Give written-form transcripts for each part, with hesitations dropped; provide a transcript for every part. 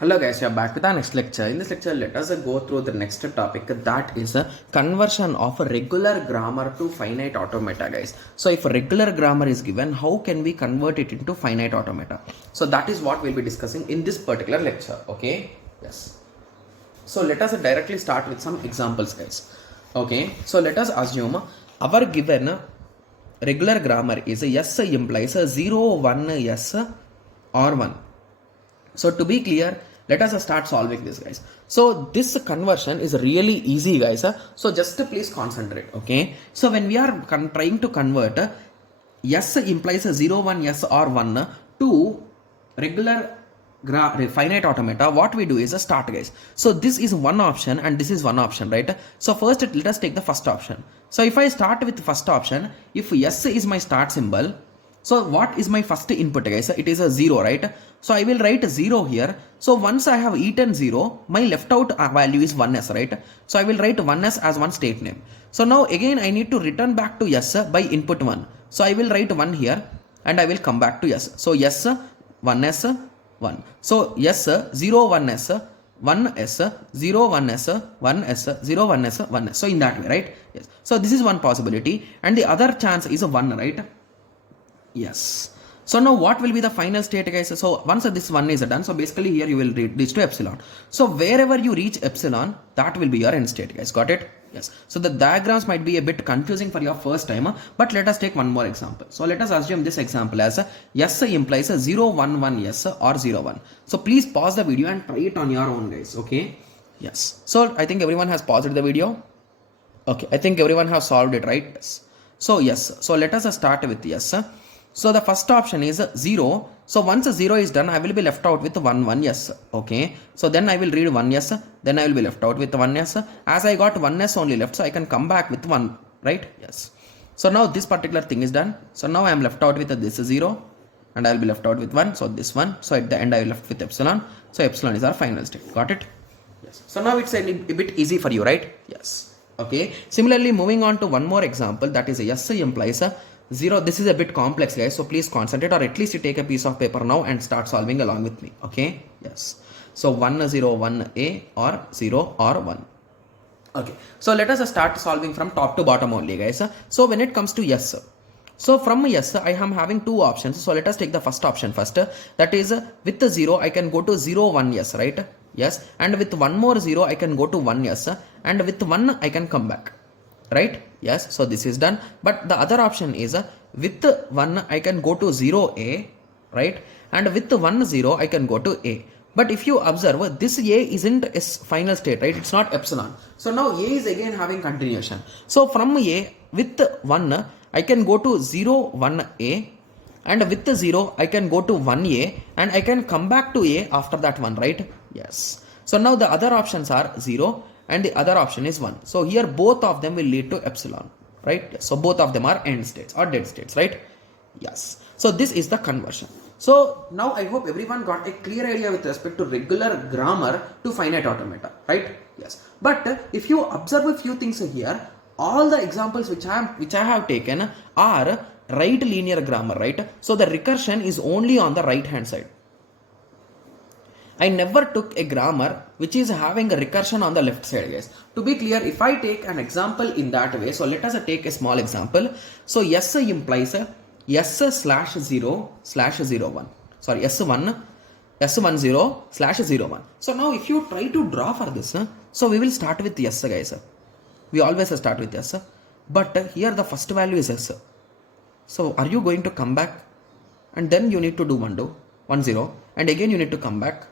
Hello guys, we are back with our next lecture. In this lecture, let us go through the next topic, that is a conversion of a regular grammar to finite automata, guys. So if a regular grammar is given, how can we convert it into finite automata? So that is what we'll be discussing in this particular lecture. Okay, yes. So let us directly start with some examples, guys. Okay, so let us assume our given regular grammar is yes implies a 0 1 yes or 1. So to be clear, let us start solving this, guys. So this conversion is really easy, guys. So just please concentrate. Okay, so when we are trying to convert yes implies a 0 1 yes or 1 to regular finite automata, what we do is a start, guys. So this is one option and this is one option, right? So first let us take the first option. So if I start with the first option, if yes is my start symbol, so what is my first input, guys? It is a 0, right? So I will write 0 here. So once I have eaten 0, my left out value is 1s, right? So I will write 1s as one state name. So now again I need to return back to yes by input 1. So I will write 1 here and I will come back to yes. So yes 1s 1. So yes 0 1s 1s 0 1s 1s 0 1s 1s. So in that way, right? Yes. So this is one possibility and the other chance is a 1, right? Yes. So now what will be the final state, guys? So once this one is done, so basically here you will reach to epsilon. So wherever you reach epsilon, that will be your end state, guys. Got it? Yes. So the diagrams might be a bit confusing for your first time, but let us take one more example. So let us assume this example as yes implies a 0 1 1 yes or 0 1. So please pause the video and try it on your own, guys. Okay? Yes. So I think everyone has paused the video. Okay. I think everyone has solved it, right? Yes. So yes. So let us start with yes. So the first option is 0. So once 0 is done, I will be left out with 1 1 yes. Okay. So then I will read 1 yes. Then I will be left out with 1 yes. As I got 1 yes only left, so I can come back with 1, right? Yes. So now this particular thing is done. So now I am left out with this 0 and I will be left out with 1. So this one. So at the end I will left with epsilon. So epsilon is our final state. Got it? Yes. So now it's a bit easy for you, right? Yes. Okay. Similarly, moving on to one more example, that is a yes implies a 0. This is a bit complex, guys, so please concentrate, or at least you take a piece of paper now and start solving along with me. Okay? Yes. So 1 0 1 a or 0 or 1. Okay. So let us start solving from top to bottom only, guys. So when it comes to yes, so from yes I am having two options. So let us take the first option first. That is with the 0 I can go to 0 1 yes, right? Yes. And with one more 0 I can go to 1 yes, and with 1 I can come back, right? Yes. So this is done. But the other option is with 1 I can go to 0 a, right? And with 1 0 I can go to a. But if you observe, this a isn't a final state, right? It's not epsilon. So now a is again having continuation. So from a with 1 I can go to 0 1 a, and with the 0 I can go to 1a, and I can come back to a after that one, right? Yes. So now the other options are 0 and the other option is 1. So here both of them will lead to epsilon, right? So both of them are end states or dead states, right? Yes. So this is the conversion. So now I hope everyone got a clear idea with respect to regular grammar to finite automata, right? Yes. But if you observe a few things here, all the examples which I have taken are right linear grammar, right? So the recursion is only on the right hand side. I never took a grammar which is having a recursion on the left side, guys. To be clear, if I take an example in that way, so let us take a small example. So yes implies yes slash 0 slash 0 1. Sorry, s1 s1 0 slash 0 1. So now if you try to draw for this, so we will start with yes, guys. We always start with yes. But here the first value is s. So are you going to come back? And then you need to do 1 0, and again you need to come back.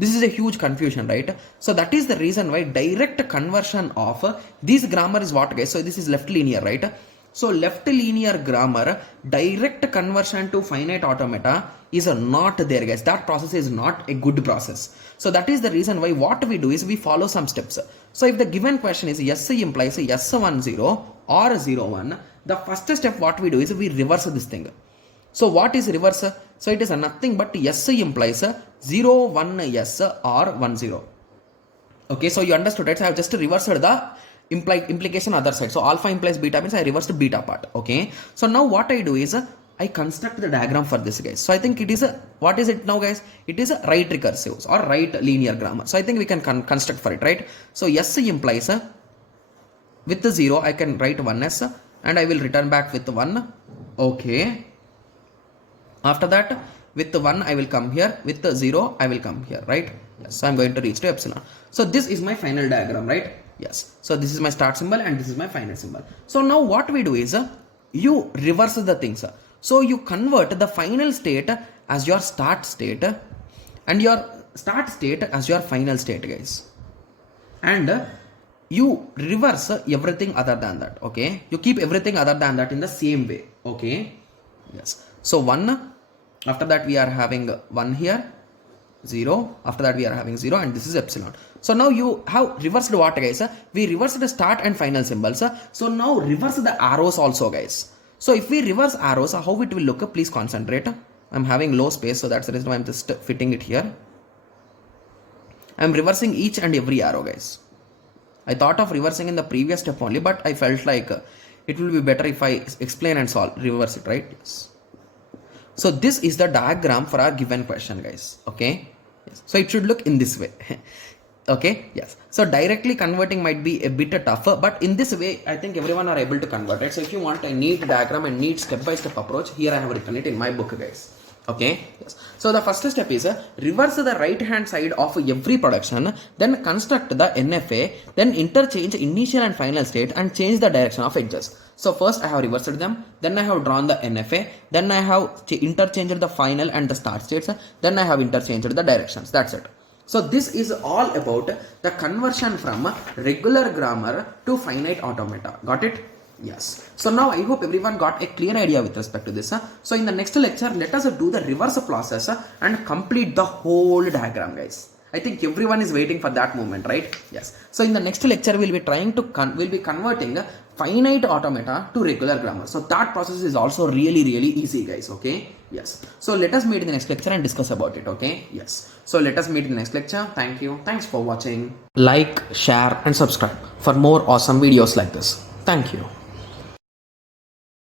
This is a huge confusion, right? So that is the reason why direct conversion of this grammar is what, guys? So this is left linear, right? So left linear grammar, direct conversion to finite automata is not there, guys. That process is not a good process. So that is the reason why what we do is we follow some steps. So if the given question is yes implies yes 1 0 or 0 1, the first step what we do is we reverse this thing. So what is reverse? So it is nothing but yes implies 0 1 yes or 1 0. Okay, so you understood, right? So I have just reversed the implication other side. So alpha implies beta means I reversed beta part. Okay, so now what I do is I construct the diagram for this, guys. So I think it is a, what is it now, guys? It is a right recursive or right linear grammar. So I think we can construct for it, right? So S implies with the 0 I can write 1s and I will return back with 1. Okay. After that, with the 1 I will come here, with the 0 I will come here, right? Yes. So I'm going to reach to epsilon. So this is my final diagram, right? Yes. So this is my start symbol and this is my final symbol. So now what we do is you reverse the things. So you convert the final state as your start state and your start state as your final state, guys. And you reverse everything other than that, okay? You keep everything other than that in the same way, okay? Yes. So 1, after that we are having 1 here, 0, after that we are having 0 and this is epsilon. So now you have reversed what, guys? We reversed the start and final symbols. So now reverse the arrows also, guys. So if we reverse arrows, how it will look? Please concentrate. I'm having low space, so that's the reason why I'm just fitting it here. I'm reversing each and every arrow, guys. I thought of reversing in the previous step only, but I felt like it will be better if I explain and reverse it, right? Yes. So this is the diagram for our given question, guys. Okay. Yes. So it should look in this way. Okay. Yes. So directly converting might be a bit tougher, but in this way, I think everyone are able to convert it. So if you want a neat diagram and neat step-by-step approach, here I have written it in my book, guys. Okay. Yes. So the first step is reverse the right hand side of every production, then construct the NFA, then interchange initial and final state and change the direction of edges. So first I have reversed them, then I have drawn the NFA, then I have interchanged the final and the start states, then I have interchanged the directions. That's it. So this is all about the conversion from regular grammar to finite automata. Got it? Yes. So now I hope everyone got a clear idea with respect to this. So in the next lecture, let us do the reverse process and complete the whole diagram, guys. I think everyone is waiting for that moment, right? Yes. So in the next lecture, we'll be trying to we'll be converting finite automata to regular grammar. So that process is also really easy, guys. Okay. Yes. So let us meet in the next lecture and discuss about it. Okay. Yes. So let us meet in the next lecture. Thank you. Thanks for watching. Like, share, and subscribe for more awesome videos like this. Thank you.